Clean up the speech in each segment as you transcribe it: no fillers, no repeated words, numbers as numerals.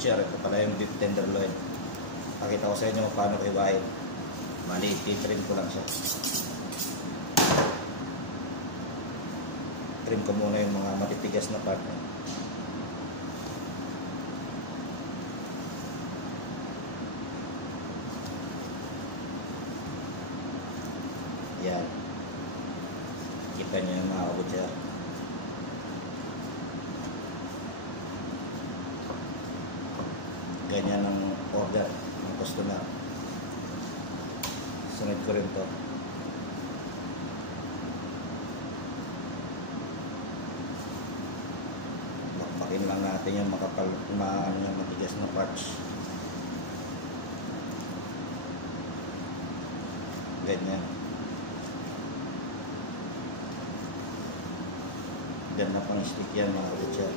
butcher, ito pala yung beef tenderloin. Pakita ko sa inyo paano ko iwain. Mali, titrim ko lang siya. Trim ko muna yung mga matitigas na part. Yan. Kita nyo yung mga butcher. Ganyan ang order ng customer. Sunod ko rin to. Bakbakin lang natin yung matigas na parts. Ganyan. Ganda pang stick yan mga butcher.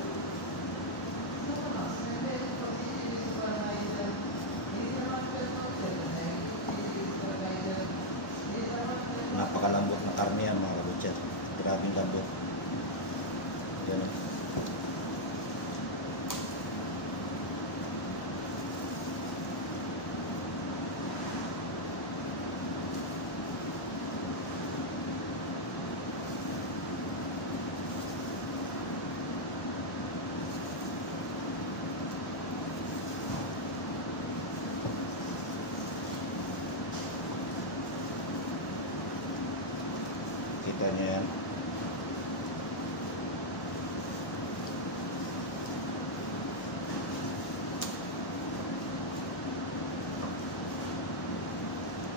Napakalambot na karne yan mga butcher. Grabing lambot. Ganun. Kita niyo yan.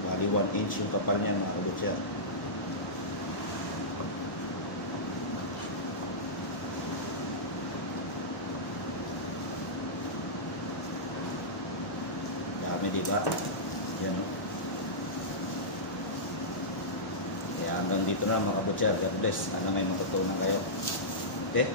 Bali 1 inch yung kapal niyan mga butcher. Dami diba? Yan o. Hanggang dito na mga butcher. God bless. Sana may matutunan kayo. Okay?